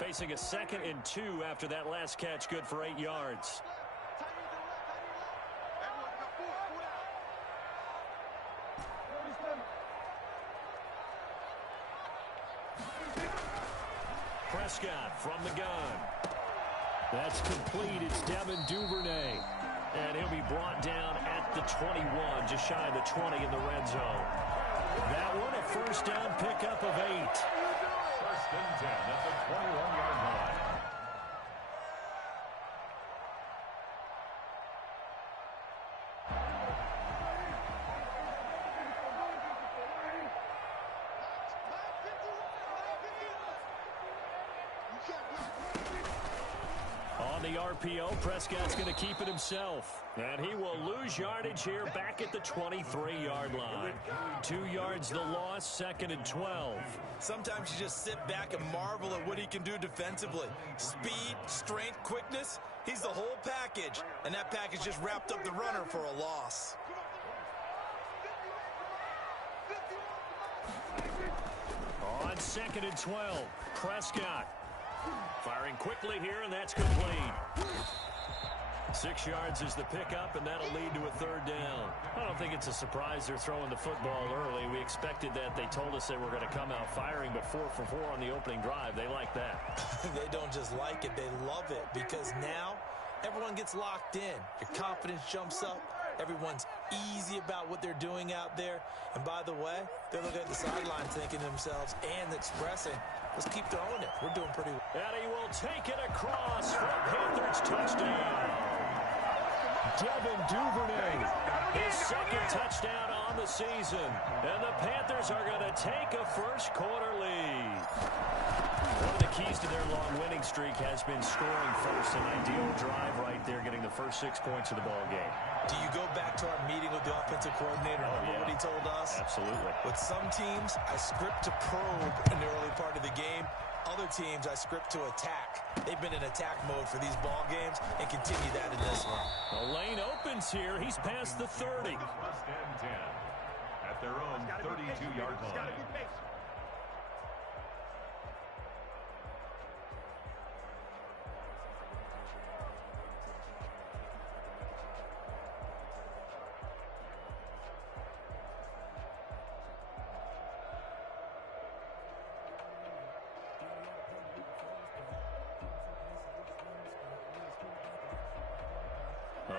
Facing a 2nd and 2 after that last catch, good for 8 yards. Prescott from the gun. That's complete. It's Devin Duvernay. And he'll be brought down at the 21, just shy of the 20 in the red zone. That one a first down pickup of 8. First and 10 at the 21-yard line. On the RPO, Prescott's going to keep it himself. And he will lose yardage here back at the 23-yard line. 2 yards the loss, 2nd and 12. Sometimes you just sit back and marvel at what he can do defensively. Speed, strength, quickness, he's the whole package. And that package just wrapped up the runner for a loss. On 2nd and 12, Prescott. Firing quickly here, and that's complete. 6 yards is the pickup, and that'll lead to a 3rd down. I don't think it's a surprise they're throwing the football early. We expected that. They told us they were going to come out firing, but 4 for 4 on the opening drive. They like that. They don't just like it, they love it, because now everyone gets locked in. Your confidence jumps up. Everyone's easy about what they're doing out there. And by the way, they're looking at the sideline thinking to themselves and expressing, let's keep throwing it. We're doing pretty well. And he will take it across for a Panthers touchdown. Devin Duvernay, his 2nd touchdown on the season. And the Panthers are going to take a first-quarter lead. One of the keys to their long winning streak has been scoring first. An ideal drive right there, getting the first 6 points of the ball game. Do you go back to our meeting with the offensive coordinator? Remember what he told us? Absolutely. With some teams, I script to probe in the early part of the game. Other teams, I script to attack. They've been in attack mode for these ball games and continue that in this one. The lane opens here. He's past the 30. First and 10 at their own 32-yard line.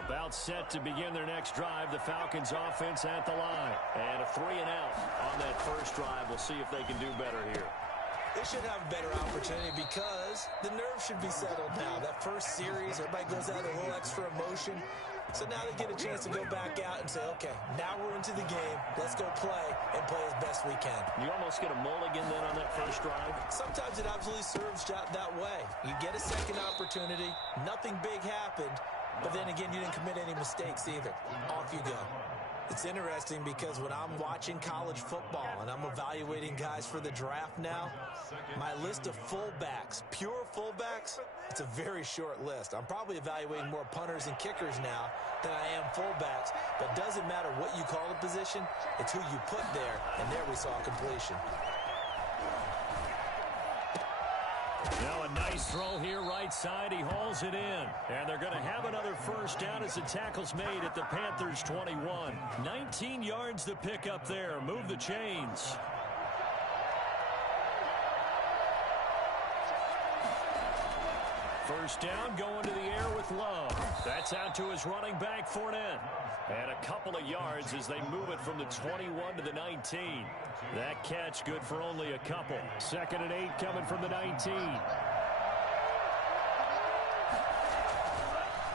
About set to begin their next drive. The Falcons offense at the line. And a 3-and-out on that first drive. We'll see if they can do better here. They should have a better opportunity because the nerves should be settled now. That first series, everybody goes out a little extra emotion. So now they get a chance to go back out and say, okay, now we're into the game. Let's go play and play as best we can. You almost get a mulligan then on that first drive? Sometimes it absolutely serves that way. You get a second opportunity. Nothing big happened. But then again, you didn't commit any mistakes either. Off you go. It's interesting because when I'm watching college football and I'm evaluating guys for the draft now, my list of fullbacks, pure fullbacks, it's a very short list. I'm probably evaluating more punters and kickers now than I am fullbacks. But it doesn't matter what you call the position, it's who you put there, and there we saw completion. Now a nice throw here right side. He hauls it in. And they're going to have another first down as the tackle's made at the Panthers 21. 19 yards to pick up there. Move the chains. First down going to the air with Love. That's out to his running back, Fournette. And a couple of yards as they move it from the 21 to the 19. That catch good for only a couple. 2nd and 8 coming from the 19.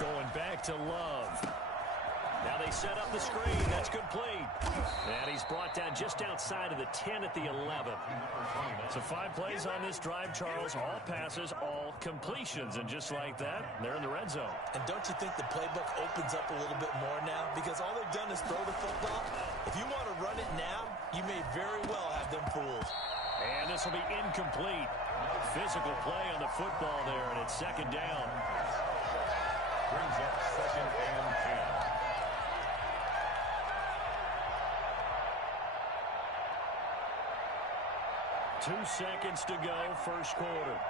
Going back to Love. Now they set up the screen. That's complete. And he's brought down just outside of the 10 at the 11. So 5 plays on this drive, Charles. All passes, all completions. And just like that, they're in the red zone. And don't you think the playbook opens up a little bit more now? Because all they've done is throw the football. If you want to run it now, you may very well have them fooled. And this will be incomplete. Physical play on the football there, and it's 2nd down. Brings up 2nd and 10. 2 seconds to go, first quarter.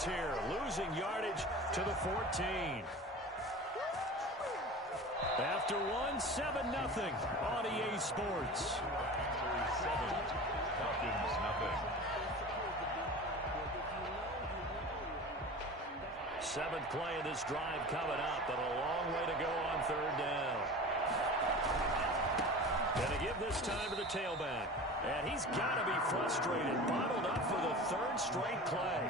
downs here, losing yardage to the 14. After one, 7-0 on EA Sports. 7, Falcons nothing. Seventh play of this drive coming up, but a long way to go on third down. Going to give this time to the tailback. And he's got to be frustrated, bottled up for the third straight play.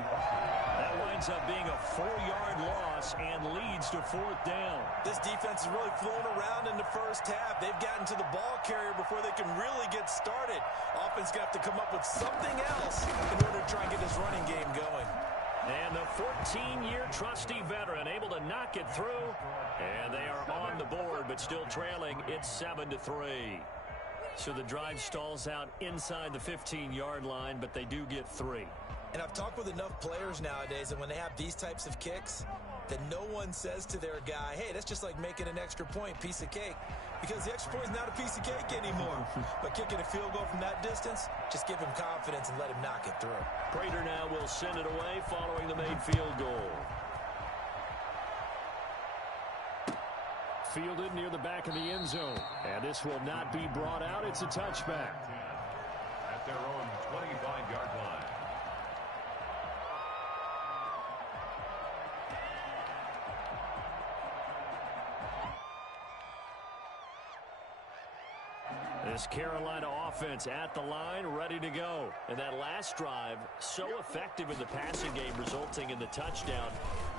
That winds up being a 4-yard loss and leads to fourth down. This defense is really flown around in the first half. They've gotten to the ball carrier before they can really get started. Offense got to come up with something else in order to try and get this running game going. And the 14-year trusty veteran able to knock it through. And they are on the board, but still trailing. It's 7-3. So the drive stalls out inside the 15-yard line, but they do get 3. And I've talked with enough players nowadays that when they have these types of kicks, that no one says to their guy, hey, that's just like making an extra point, piece of cake. Because the extra point is not a piece of cake anymore. But kicking a field goal from that distance, just give him confidence and let him knock it through. Prater now will send it away following the made field goal. Fielded near the back of the end zone. And this will not be brought out. It's a touchback. At their own 25-yard line. This Carolina offense at the line, ready to go. And that last drive, so effective in the passing game, resulting in the touchdown.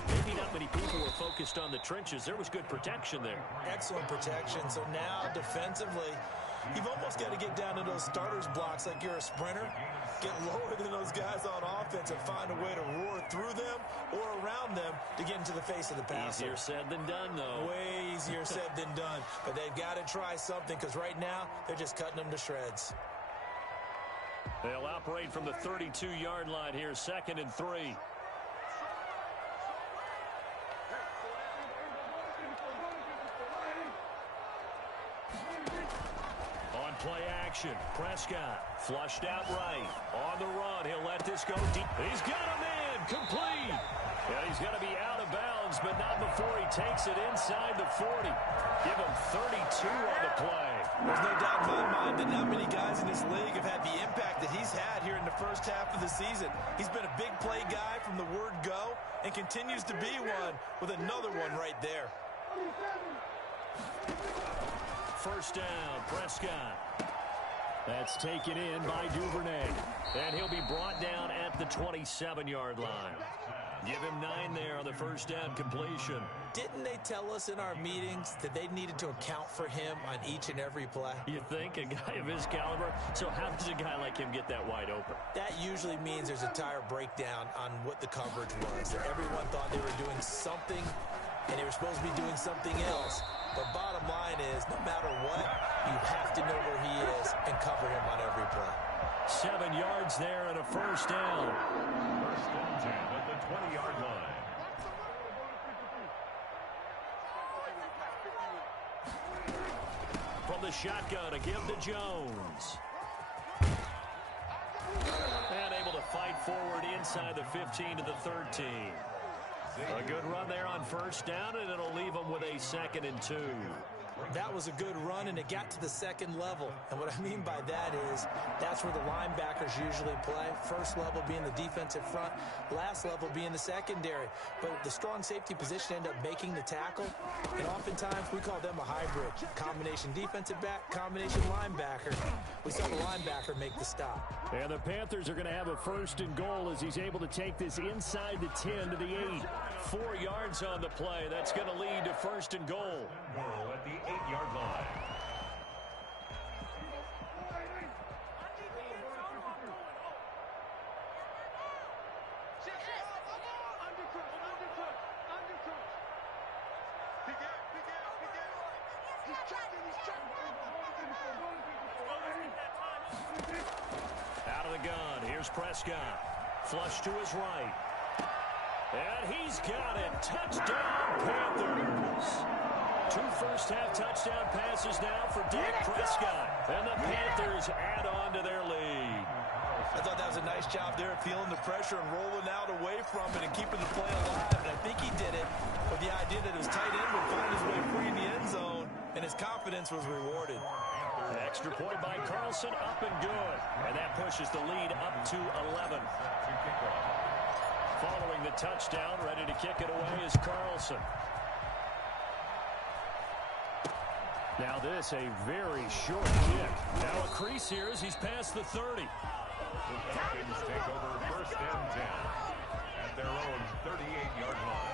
Maybe not many people were focused on the trenches. There was good protection there. Excellent protection. So now, defensively, you've almost got to get down to those starters blocks like you're a sprinter. Get lower than those guys on offense and find a way to roar through them or around them to get into the face of the passer. Easier said than done, though. Way easier said than done. But they've got to try something because right now, they're just cutting them to shreds. They'll operate from the 32-yard line here, 2nd and 3. Play action. Prescott flushed out right. On the run. He'll let this go deep. He's got a man. Complete. And he's got to be out of bounds, but not before he takes it inside the 40. Give him 32 on the play. There's no doubt in my mind that not many guys in this league have had the impact that he's had here in the first half of the season. He's been a big play guy from the word go and continues to be one with another one right there. First down, Prescott. That's taken in by Duvernay. And he'll be brought down at the 27-yard line. Give him 9 there on the first down completion. Didn't they tell us in our meetings that they needed to account for him on each and every play? You think? A guy of his caliber? So how does a guy like him get that wide open? That usually means there's a tire breakdown on what the coverage was. That everyone thought they were doing something, and they were supposed to be doing something else. But bottom line is, no matter what, you have to know where he is and cover him on every play. 7 yards there and a first down. First and 10 at the 20-yard line. From the shotgun, a give to Jones. And able to fight forward inside the 15 to the 13. A good run there on first down, and it'll leave them with a 2nd and 2. That was a good run, and it got to the second level. And what I mean by that is that's where the linebackers usually play. First level being the defensive front, last level being the secondary. But the strong safety position ended up making the tackle, and oftentimes we call them a hybrid. Combination defensive back, combination linebacker. We saw the linebacker make the stop. And the Panthers are going to have a 1st and goal as he's able to take this inside the 10 to the 8. 4 yards on the play. That's going to lead to 1st and goal. Burrow at the 8-yard line. Out of the gun. Here's Prescott. Flush to his right. And he's got it. Touchdown, Panthers. 2 first-half touchdown passes now for Dak Prescott. And the Panthers add on to their lead. I thought that was a nice job there, feeling the pressure and rolling out away from it and keeping the play alive. And I think he did it with the idea that his tight end would find his way free in the end zone, and his confidence was rewarded. Extra point by Carlson, up and good. And that pushes the lead up to 11. Following the touchdown, ready to kick it away is Carlson. Now this, a very short kick. Now a crease here as he's past the 30. The Falcons take over 1st and 10 at their own 38-yard line.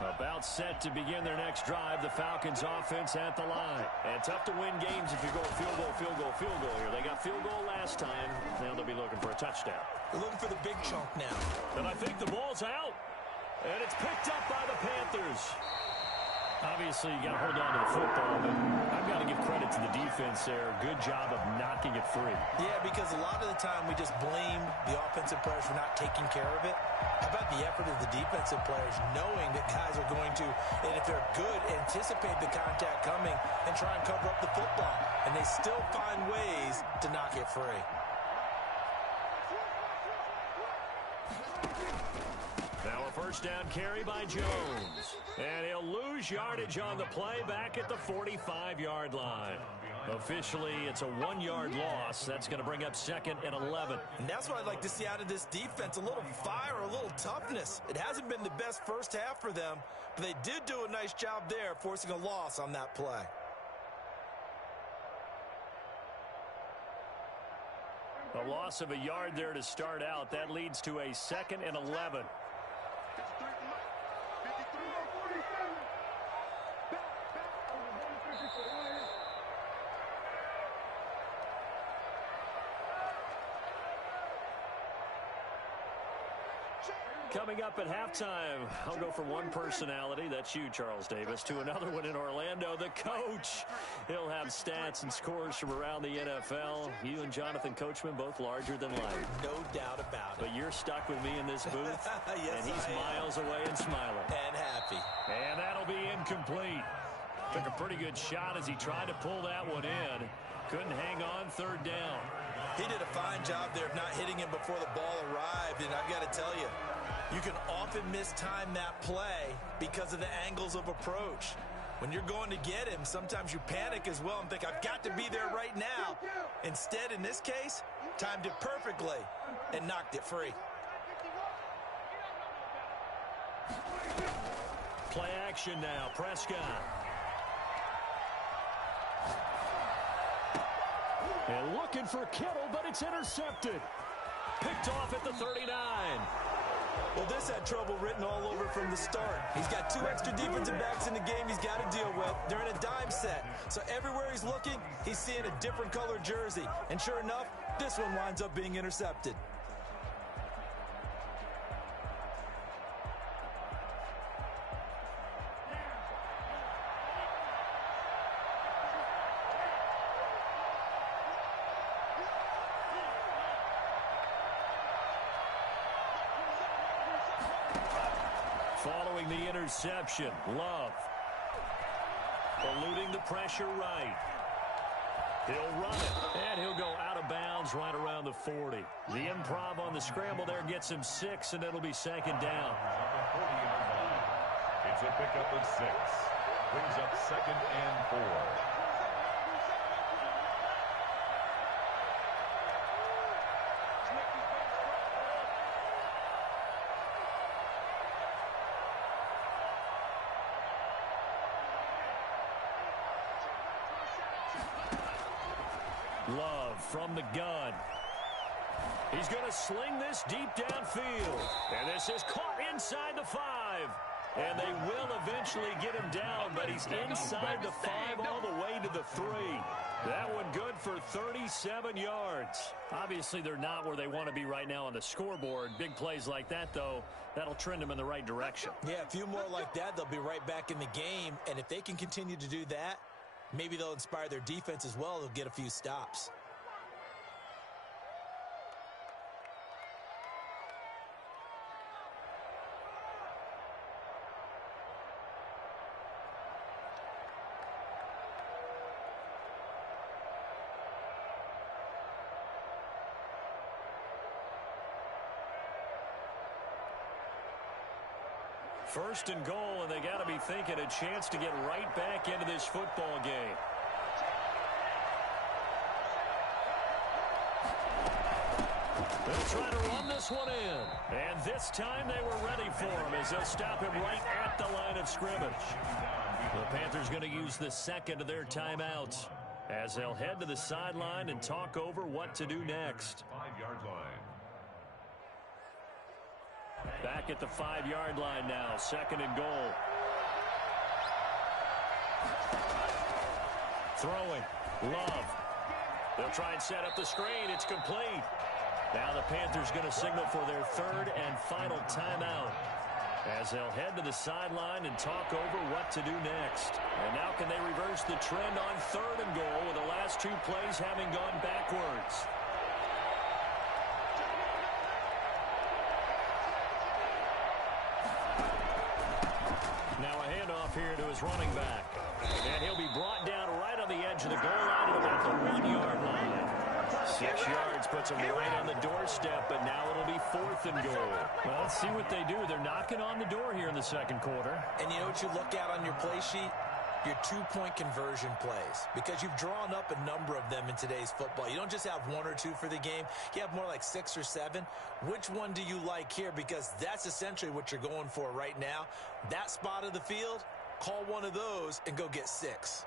About set to begin their next drive, the Falcons offense at the line. And tough to win games if you go field goal, field goal, field goal here. They got field goal last time. Now they'll be looking for a touchdown. They're looking for the big chunk now. And I think the ball's out. And it's picked up by the Panthers. Obviously, you got to hold on to the football, but I've got to give credit to the defense there. Good job of knocking it free. Yeah, because a lot of the time we just blame the offensive players for not taking care of it. How about the effort of the defensive players knowing that guys are going to, and if they're good, anticipate the contact coming and try and cover up the football. And they still find ways to knock it free. Now a first down carry by Jones. And he'll lose yardage on the play back at the 45-yard line. Officially, it's a 1-yard loss. That's going to bring up 2nd and 11. And that's what I'd like to see out of this defense, a little fire, a little toughness. It hasn't been the best first half for them, but they did do a nice job there, forcing a loss on that play. A loss of a yard there to start out. That leads to a 2nd and 11. Coming up at halftime, I'll go from one personality, that's you, Charles Davis, to another one in Orlando, the coach. He'll have stats and scores from around the NFL. You and Jonathan Coachman, both larger than life. No doubt about it. But you're stuck with me in this booth, yes, and he's miles away and smiling. And happy. And that'll be incomplete. Took a pretty good shot as he tried to pull that one in. Couldn't hang on, 3rd down. He did a fine job there of not hitting him before the ball arrived, and I've got to tell you, you can often mistime that play because of the angles of approach. When you're going to get him, sometimes you panic as well and think, I've got to be there right now. Instead, in this case, timed it perfectly and knocked it free. Play action now, Prescott. And looking for Kittle, but it's intercepted. Picked off at the 39. Well, this had trouble written all over from the start. He's got 2 extra defensive backs in the game he's got to deal with. They're in a dime set. So everywhere he's looking, he's seeing a different color jersey. And sure enough, this one winds up being intercepted. Following the interception, Love. Eluding the pressure right. He'll run it, and he'll go out of bounds right around the 40. The improv on the scramble there gets him 6, and it'll be 2nd down. It's a pickup of 6. Brings up 2nd and 4. Love from the gun. He's going to sling this deep downfield. And this is caught inside the 5. And they will eventually get him down, but he's inside the 5 all the way to the 3. That one good for 37 yards. Obviously, they're not where they want to be right now on the scoreboard. Big plays like that, though, that'll trend them in the right direction. Yeah, a few more like that, they'll be right back in the game. And if they can continue to do that, maybe they'll inspire their defense as well. They'll get a few stops. First and goal, and they got to be thinking a chance to get right back into this football game. They'll try to run this one in. And this time they were ready for him as they'll stop him right at the line of scrimmage. The Panthers going to use the second of their timeouts as they'll head to the sideline and talk over what to do next. 5-yard line. Back at the 5-yard line now, second and goal. Throwing, Love. They'll try and set up the screen. It's complete. Now the Panthers going to signal for their third and final timeout as they'll head to the sideline and talk over what to do next. And now can they reverse the trend on third and goal with the last two plays having gone backwards? Now a handoff here to his running back. And he'll be brought down right on the edge of the goal line at about the 1-yard line. 6 yards puts him right on the doorstep, but now it'll be fourth and goal. Well, let's see what they do. They're knocking on the door here in the second quarter. And you know what you look at on your play sheet? Your two-point conversion plays, because you've drawn up a number of them in today's football. You don't just have one or two for the game. You have more like 6 or 7. Which one do you like here? Because that's essentially what you're going for right now. That spot of the field, call one of those and go get 6.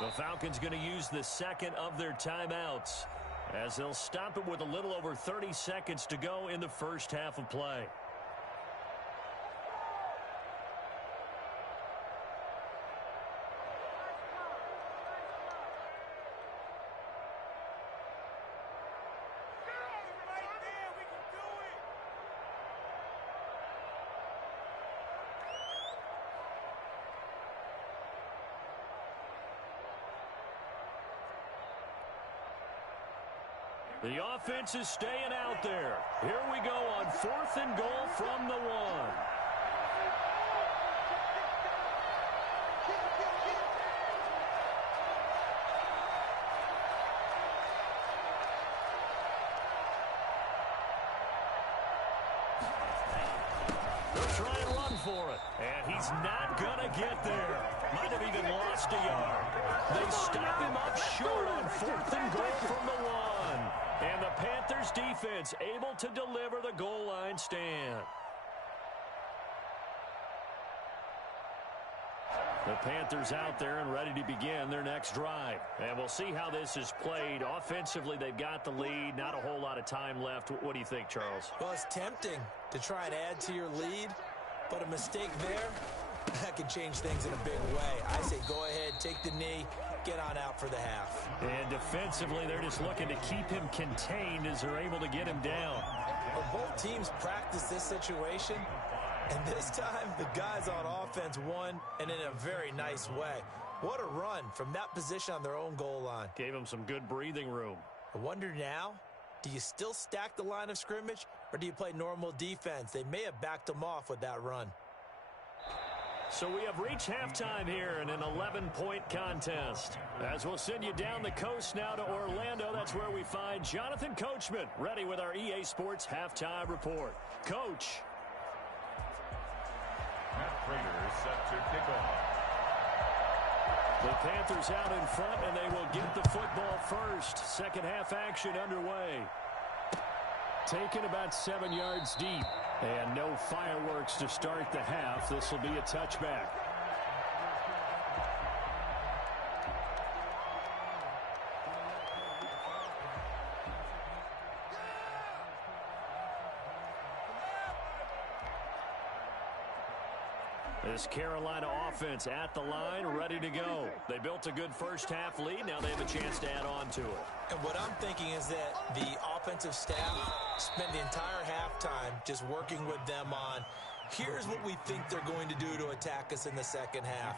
The Falcons going to use the second of their timeouts as they'll stop it with a little over 30 seconds to go in the first half of play. The offense is staying out there. Here we go on fourth and goal from the 1. They'll try and run for it. And he's not going to get there. Might have even lost a yard. They stop him up short on fourth and goal from the 1. And the Panthers defense able to deliver the goal line stand. The Panthers out there and ready to begin their next drive. And we'll see how this is played. Offensively, they've got the lead. Not a whole lot of time left. What do you think, Charles? Well, it's tempting to try and add to your lead, but a mistake there, that can change things in a big way. I say go ahead, take the knee, get on out for the half. And defensively, they're just looking to keep him contained as they're able to get him down. Well, both teams practice this situation, and this time the guys on offense won, and in a very nice way. What a run from that position on their own goal line. Gave him some good breathing room. I wonder now, do you still stack the line of scrimmage, or do you play normal defense? They may have backed them off with that run. So we have reached halftime here in an 11-point contest. As we'll send you down the coast now to Orlando, that's where we find Jonathan Coachman, ready with our EA Sports Halftime Report. Coach. Matt Prater is set to kick off. The Panthers out in front, and they will get the football first. Second half action underway. Taken about 7 yards deep. And no fireworks to start the half. This will be a touchback. This Carolina offense at the line, ready to go. They built a good first half lead. Now they have a chance to add on to it. And what I'm thinking is that the offensive staff spent the entire halftime just working with them on, here's what we think they're going to do to attack us in the second half.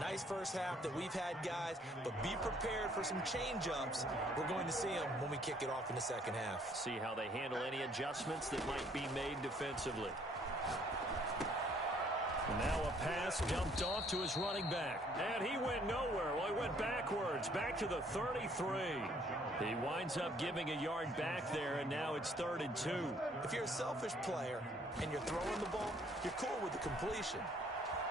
Nice first half that we've had, guys, but be prepared for some change-ups. We're going to see them when we kick it off in the second half. See how they handle any adjustments that might be made defensively. Now a pass dumped off to his running back. And he went nowhere. Well, he went backwards, back to the 33. He winds up giving a yard back there, and now it's 3rd and 2. If you're a selfish player and you're throwing the ball, you're cool with the completion.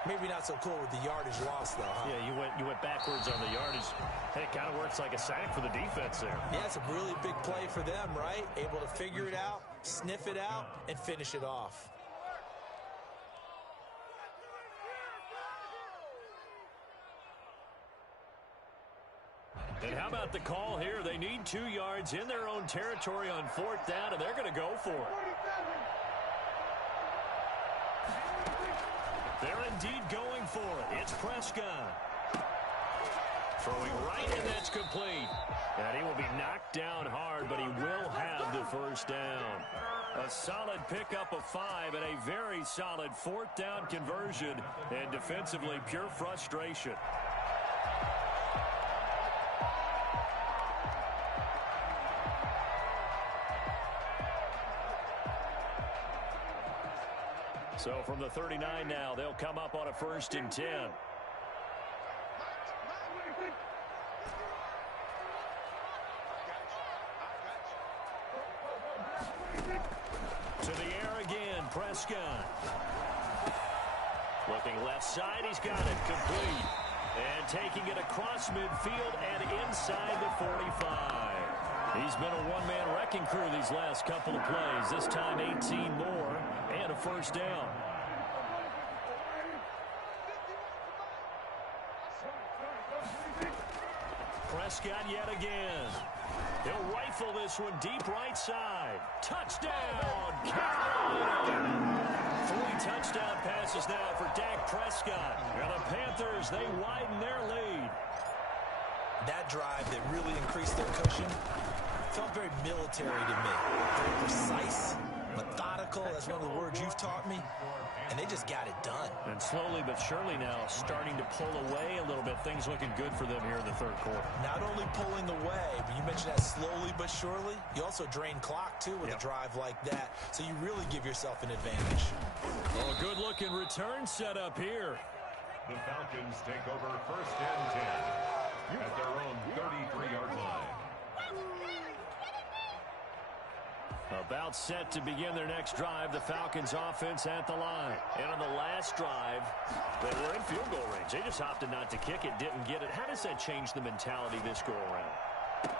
Maybe not so cool with the yardage loss, though, huh? Yeah, you went backwards on the yardage. Hey, it kind of works like a sack for the defense there. Yeah, it's a really big play for them, right? Able to figure it out, sniff it out, and finish it off. And how about the call here? They need 2 yards in their own territory on 4th down, and they're going to go for it. They're indeed going for it. It's Prescott. Throwing right, and that's complete. And he will be knocked down hard, but he will have the 1st down. A solid pickup of 5 and a very solid 4th down conversion. And defensively, pure frustration. So from the 39 now, they'll come up on a 1st and 10. To the air again, Prescott. Looking left side, he's got it complete. And taking it across midfield and inside the 45. He's been a one-man wrecking crew these last couple of plays. This time 18 more and a 1st down. Prescott yet again. He'll rifle this one deep right side. Touchdown, Carolina! 3 touchdown passes now for Dak Prescott. And the Panthers, they widen their lead. That drive that really increased their cushion felt very military to me. Very precise, methodical, that's one of the words you've taught me. And they just got it done. And slowly but surely now starting to pull away a little bit. Things looking good for them here in the 3rd quarter. Not only pulling away, but you mentioned that slowly but surely. You also drain clock, too, with a drive like that. So you really give yourself an advantage. Oh, good-looking return set up here. The Falcons take over 1st and 10 at their own 33-yard line. About set to begin their next drive. The Falcons offense at the line. And on the last drive, they were in field goal range. They just opted not to kick it, didn't get it. How does that change the mentality this go around?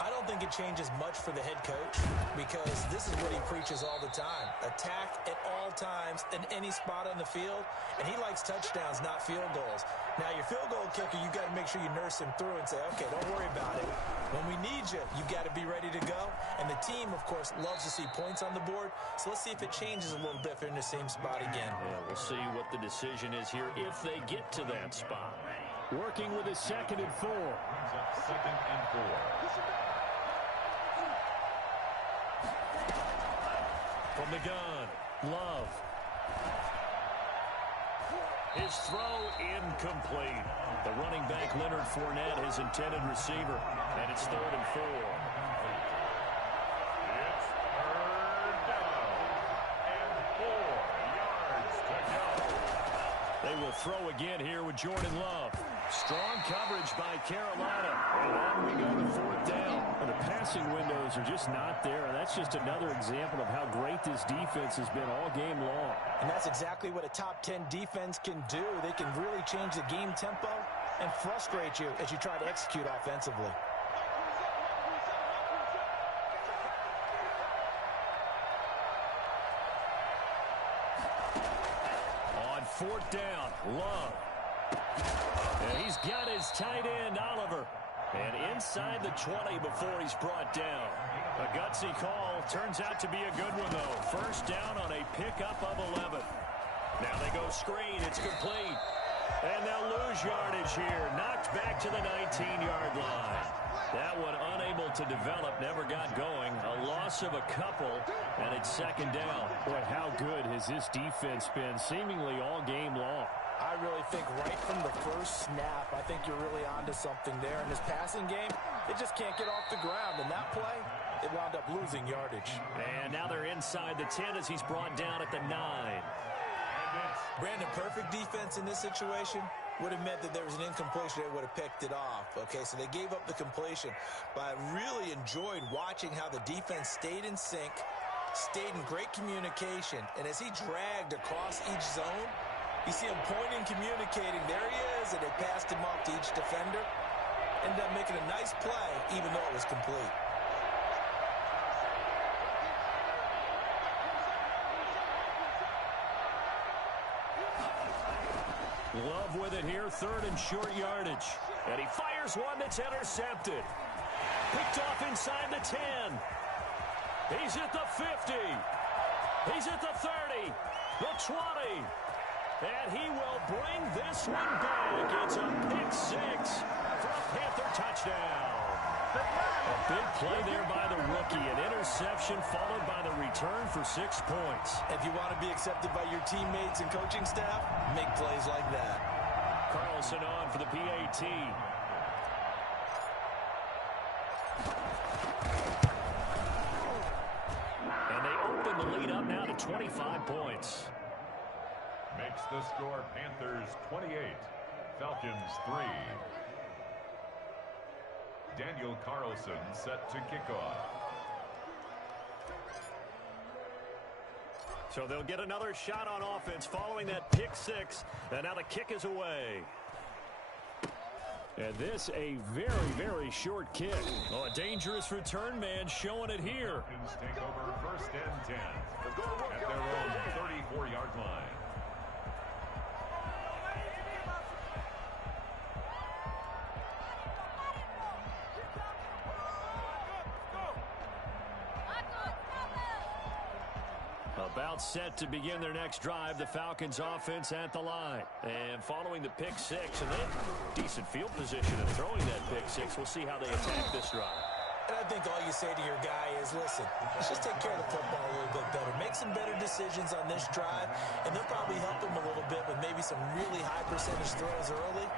I don't think it changes much for the head coach because this is what he preaches all the time. Attack at all times in any spot on the field, and he likes touchdowns, not field goals. Now, your field goal kicker, you got to make sure you nurse him through and say, okay, don't worry about it. When we need you, you got to be ready to go. And the team, of course, loves to see points on the board. So let's see if it changes a little bit if they're in the same spot again. Yeah, we'll see what the decision is here if they get to that spot. Working with his 2nd and 4. 2nd and 4. From the gun, Love. His throw incomplete. The running back, Leonard Fournette, his intended receiver. And it's 3rd and 4. It's 3rd down and 4 yards to go. They will throw again here with Jordan Love. Strong coverage by Carolina. And on we go to 4th down. And the passing windows are just not there. And that's just another example of how great this defense has been all game long. And that's exactly what a top 10 defense can do. They can really change the game tempo and frustrate you as you try to execute offensively. On 4th down, Love. And he's got his tight end, Oliver. And inside the 20 before he's brought down. A gutsy call. Turns out to be a good one, though. 1st down on a pickup of 11. Now they go screen. It's complete. And they'll lose yardage here. Knocked back to the 19-yard line. That one unable to develop, never got going. A loss of a couple, and it's 2nd down. Boy, how good has this defense been seemingly all game long? I really think right from the first snap, I think you're really onto something there. In this passing game, they just can't get off the ground. And that play, it wound up losing yardage. And now they're inside the 10 as he's brought down at the 9. And it Brandon, perfect defense in this situation would have meant that there was an incompletion. They would have picked it off. Okay, so they gave up the completion. But I really enjoyed watching how the defense stayed in sync, stayed in great communication. And as he dragged across each zone, you see him pointing, communicating. There he is, and they passed him off to each defender. Ended up making a nice play, even though it was complete. Love with it here, third and short yardage. And he fires one that's intercepted. Picked off inside the 10. He's at the 50. He's at the 30. The 20. And he will bring this one back. It's a pick six for a Panther touchdown. A big play there by the rookie. An interception followed by the return for 6 points. If you want to be accepted by your teammates and coaching staff, make plays like that. Carlson on for the PAT. And they open the lead up now to 25 points. Makes the score Panthers 28, Falcons 3. Daniel Carlson set to kick off. So they'll get another shot on offense following that pick six. And now the kick is away. And this a very, very short kick. Oh, a dangerous return man showing it here. Falcons take over first and 10 at their own 34-yard line. About set to begin their next drive, the Falcons offense at the line. And following the pick six, and then decent field position and throwing that pick six, we'll see how they attack this drive. And I think all you say to your guy is, listen, let's just take care of the football a little bit better. Make some better decisions on this drive, and they'll probably help him a little bit with maybe some really high percentage throws early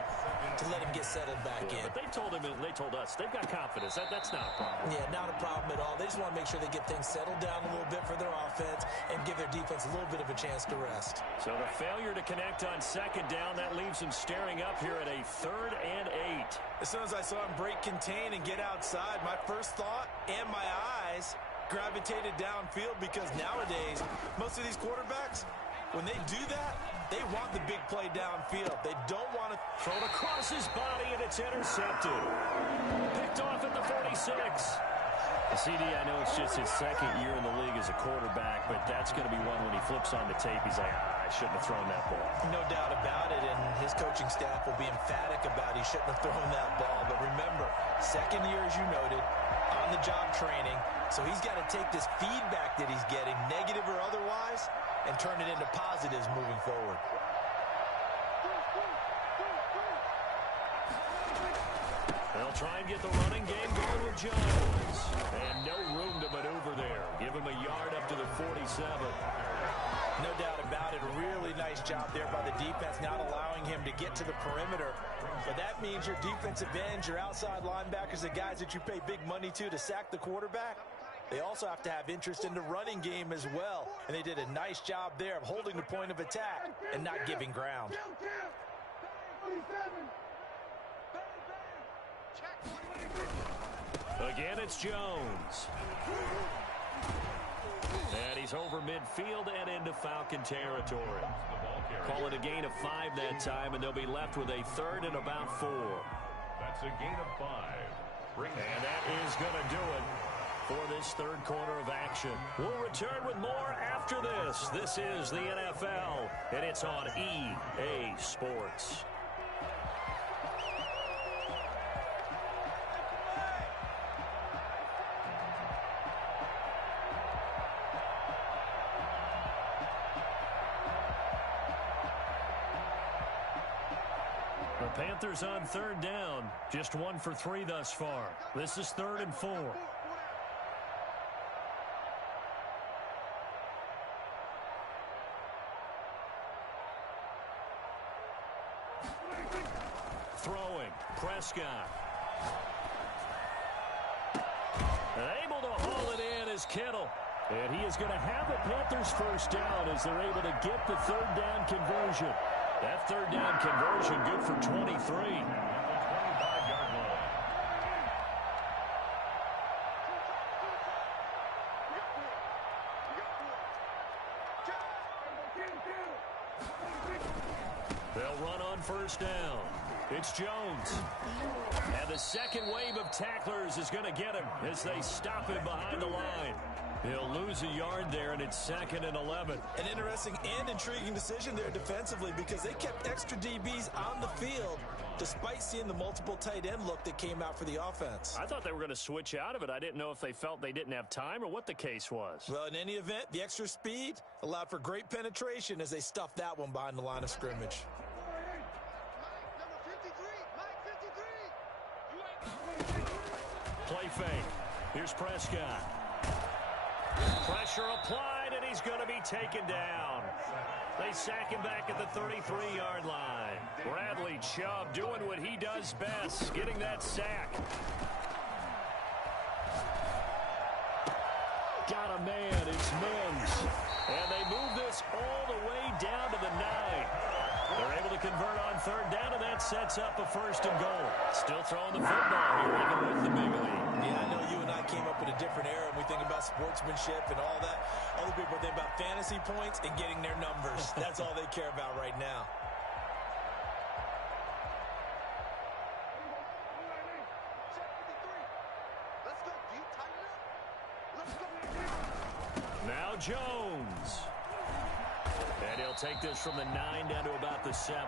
to let him get settled back in. But they told us, they've got confidence. That's not a problem. Yeah, not a problem at all. They just want to make sure they get things settled down a little bit for their offense and give their defense a little bit of a chance to rest. So the failure to connect on second down, that leaves them staring up here at a 3rd and 8. As soon as I saw him break contain and get outside, my first thought and my eyes gravitated downfield, because nowadays, most of these quarterbacks, when they do that, they want the big play downfield. They don't want to throw it across his body, and it's intercepted. Picked off at the 46. CD, I know it's just his second year in the league as a quarterback, but that's going to be one when he flips on the tape, he's like, I shouldn't have thrown that ball. No doubt about it, and his coaching staff will be emphatic about he shouldn't have thrown that ball. But remember, second year, as you noted, on-the-job training, so he's got to take this feedback that he's getting, negative or otherwise, and turn it into positives moving forward. They'll try and get the running game going with Jones. And no room to maneuver there. Give him a yard up to the 47. No doubt about it. Really nice job there by the defense, not allowing him to get to the perimeter. But that means your defensive ends, your outside linebackers, the guys that you pay big money to sack the quarterback, they also have to have interest in the running game as well. And they did a nice job there of holding the point of attack and not giving ground. Again, it's Jones. And he's over midfield and into Falcon territory. Call it a gain of 5 that time, and they'll be left with a 3rd and about 4. That's a gain of 5. And that is going to do it for this third quarter of action. We'll return with more after this. This is the NFL, and it's on EA Sports. The Panthers on 3rd down. Just 1 for 3 thus far. This is 3rd and 4. Throwing. Prescott. And able to haul it in is Kittle. And he is going to have a Panthers first down as they're able to get the third down conversion. That third down conversion good for 23. They'll run on first down. It's Jones. And the second wave of tacklers is going to get him as they stop him behind the line. He'll lose a yard there, and it's 2nd and 11. An interesting and intriguing decision there defensively because they kept extra DBs on the field despite seeing the multiple tight end look that came out for the offense. I thought they were going to switch out of it. I didn't know if they felt they didn't have time or what the case was. Well, in any event, the extra speed allowed for great penetration as they stuffed that one behind the line of scrimmage. Play fake. Here's Prescott. Pressure applied, and he's going to be taken down. They sack him back at the 33-yard line. Bradley Chubb doing what he does best, getting that sack. Got a man, it's Mims. And they move this all the way down to the 9. They're able to convert on third down, and that sets up a 1st and goal. Still throwing the football here, even with the big lead. Yeah, I know you and I came up in a different era, and we think about sportsmanship and all that. Other people think about fantasy points and getting their numbers. That's all they care about right now. Now Jones. And he'll take this from the 9 down to about the 7.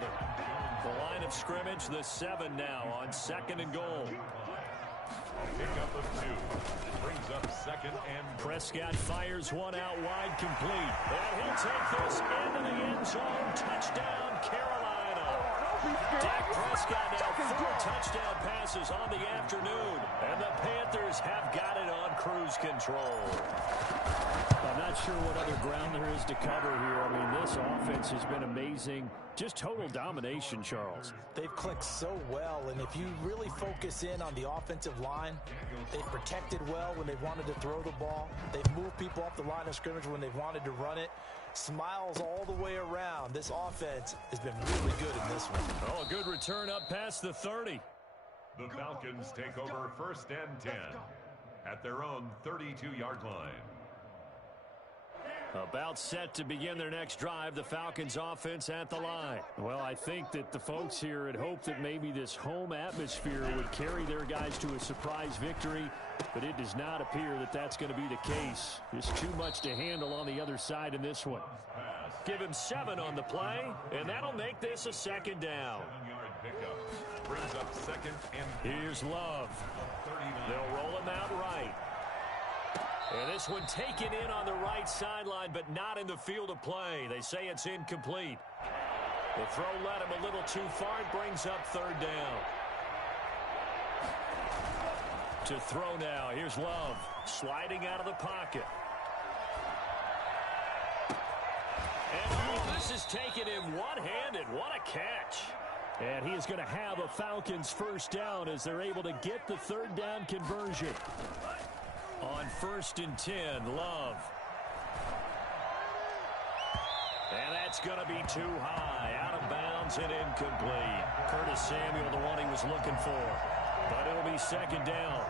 The line of scrimmage, the 7 now on 2nd and goal. Pickup of 2. Brings up 2nd and Prescott fires one out wide, complete. And he'll take this into the end zone. Touchdown, Carolina. Dak Prescott now 4 touchdown passes on the afternoon. And the Panthers have got it on cruise control. I'm not sure what other ground there is to cover here. I mean, this offense has been amazing. Just total domination, Charles. They've clicked so well, and if you really focus in on the offensive line, they've protected well when they've wanted to throw the ball. They've moved people off the line of scrimmage when they've wanted to run it. Smiles all the way around. This offense has been really good in this one. Oh, a good return up past the 30. the Falcons take over 1st and 10 at their own 32-yard line. About set to begin their next drive, the Falcons offense at the line. Well, I think that the folks here had hoped that maybe this home atmosphere would carry their guys to a surprise victory, but it does not appear that that's going to be the case. Just too much to handle on the other side in this one. Give him 7 on the play, and that'll make this a 2nd down. 7-yard pickup brings up 2nd and Here's Love. They'll roll him out right. And this one taken in on the right sideline, but not in the field of play. They say it's incomplete. The throw led him a little too far. It brings up 3rd down. To throw now. Here's Love. Sliding out of the pocket. And this is taken in one-handed. What a catch. And he is going to have a Falcons 1st down as they're able to get the 3rd down conversion. On 1st and 10, Love. And that's going to be too high. Out of bounds and incomplete. Curtis Samuel, the one he was looking for. But it'll be 2nd down.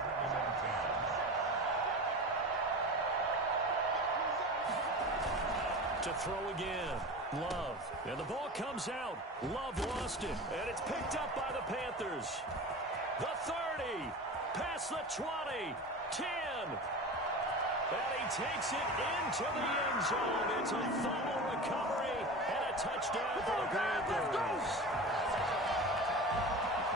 To throw again. Love. And the ball comes out. Love lost it. And it's picked up by the Panthers. The 30. Past the 20. 10. And he takes it into the end zone. It's a fumble recovery and a touchdown for the Panthers.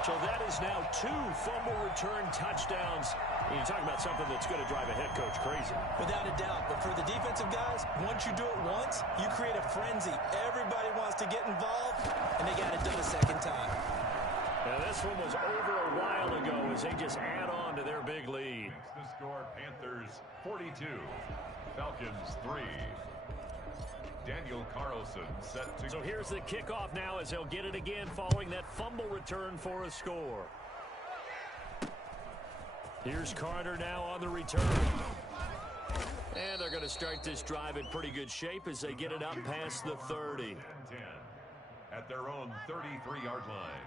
So that is now 2 fumble return touchdowns. You're talking about something that's going to drive a head coach crazy. Without a doubt. But for the defensive guys, once you do it once, you create a frenzy. Everybody wants to get involved, and they got it done a 2nd time. Now this one was over a while ago as they just add on to their big lead. Makes the score Panthers 42, Falcons 3. Daniel Carlson set to... So here's the kickoff now as they'll get it again following that fumble return for a score. Here's Carter now on the return. And they're going to start this drive in pretty good shape as they get it up past the 30. 10 at their own 33-yard line.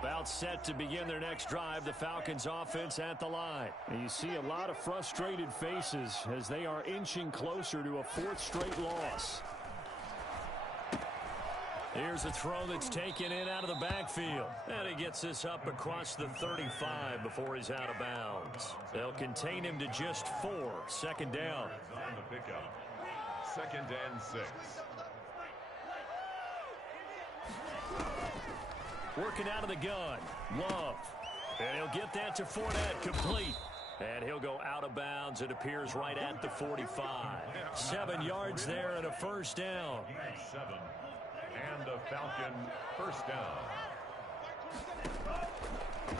About set to begin their next drive, the Falcons offense at the line. And you see a lot of frustrated faces as they are inching closer to a fourth straight loss. Here's a throw that's taken in out of the backfield. And he gets this up across the 35 before he's out of bounds. They'll contain him to just 4. Second down. On the pickup. 2nd and 6. Working out of the gun. Love. And he'll get that to Fournette. Complete. And he'll go out of bounds. It appears right at the 45. 7 yards there and a first down. 7. And a Falcon first down.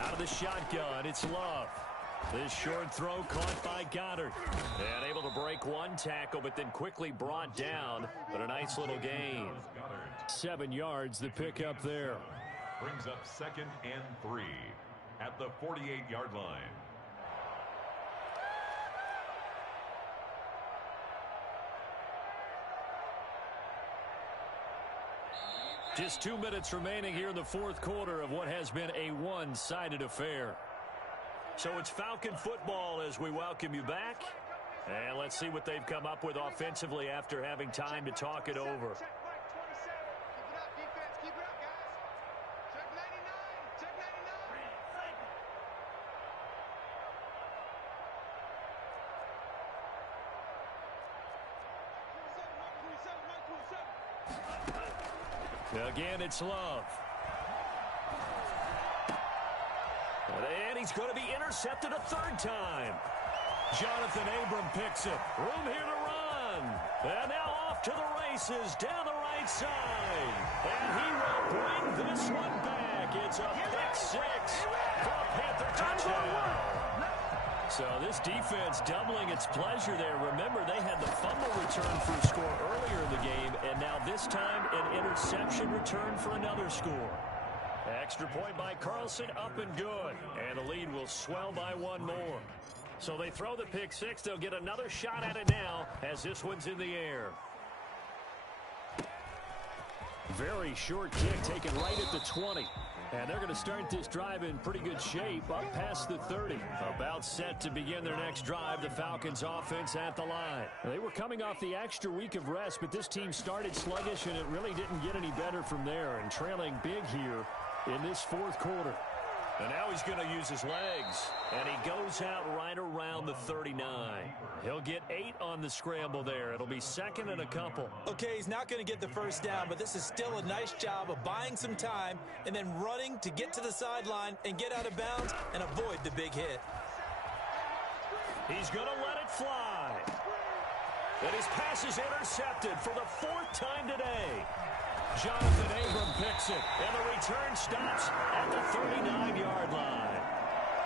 Out of the shotgun, it's Love. This short throw caught by Goddard. And able to break one tackle, but then quickly brought down. But a nice little gain. 7 yards, the pickup there. Brings up 2nd and 3 at the 48-yard line. Just 2 minutes remaining here in the fourth quarter of what has been a one-sided affair. So it's Falcon football as we welcome you back. And let's see what they've come up with offensively after having time to talk it over. Again, it's Love. And he's going to be intercepted a third time. Jonathan Abram picks it. Room here to run. And now off to the races down the right side. And he will bring this one back. It's a pick 6 for a Panther touchdown. So this defense doubling its pleasure there. Remember, they had the fumble return for a score earlier in the game, and now this time an interception return for another score. Extra point by Carlson, up and good. And the lead will swell by one more. So they throw the pick 6. They'll get another shot at it now as this one's in the air. Very short kick taken right at the 20. And they're going to start this drive in pretty good shape up past the 30. About set to begin their next drive, the Falcons offense at the line. They were coming off the extra week of rest, but this team started sluggish, and it really didn't get any better from there. And trailing big here in this fourth quarter. And now he's going to use his legs. And he goes out right around the 39. He'll get 8 on the scramble there. It'll be 2nd and a couple. Okay, he's not going to get the first down, but this is still a nice job of buying some time and then running to get to the sideline and get out of bounds and avoid the big hit. He's going to let it fly. And his pass is intercepted for the 4th time today. Jonathan Abram picks it, and the return stops at the 39-yard line.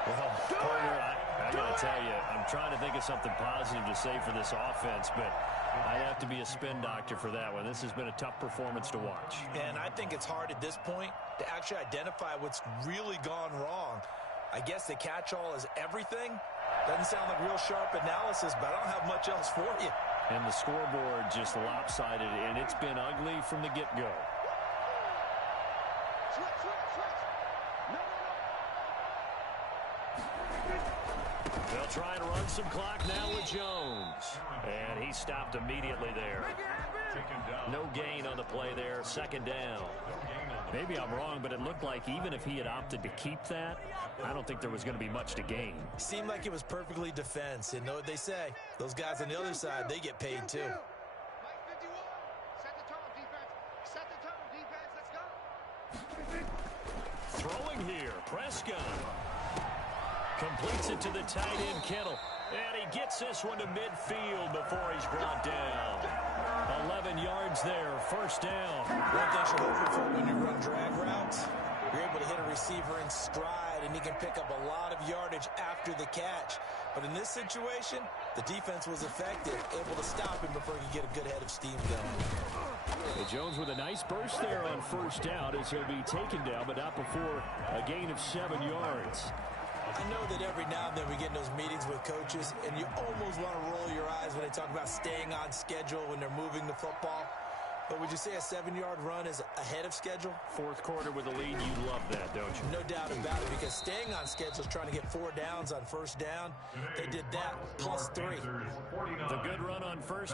Well, partner, I got to tell you, I'm trying to think of something positive to say for this offense, but I have to be a spin doctor for that one. This has been a tough performance to watch. And I think it's hard at this point to actually identify what's really gone wrong. I guess the catch-all is everything. Doesn't sound like real sharp analysis, but I don't have much else for you. And the scoreboard just lopsided, and it's been ugly from the get-go. They'll try and run some clock now with Jones. And he stopped immediately there. No gain on the play there, 2nd down. Maybe I'm wrong, but it looked like even if he had opted to keep that, I don't think there was going to be much to gain. Seemed like it was perfectly defense. And know what they say? Those guys on the other side, they get paid too. Throwing here, Prescott. Completes it to the tight end, Kittle. And he gets this one to midfield before he's brought down. 11 yards there, first down. One thing you're hoping for when you run drag routes, you're able to hit a receiver in stride, and he can pick up a lot of yardage after the catch. But in this situation, the defense was effective, able to stop him before he could get a good head of steam going. And Jones with a nice burst there on first down as he'll be taken down, but not before a gain of 7 yards. I know that every now and then we get in those meetings with coaches, and you almost want to roll your eyes when they talk about staying on schedule when they're moving the football. But would you say a 7-yard run is ahead of schedule? Fourth quarter with a lead, you love that, don't you? No doubt about it, because staying on schedule is trying to get 4 downs on first down. They did that plus 3. The good run on first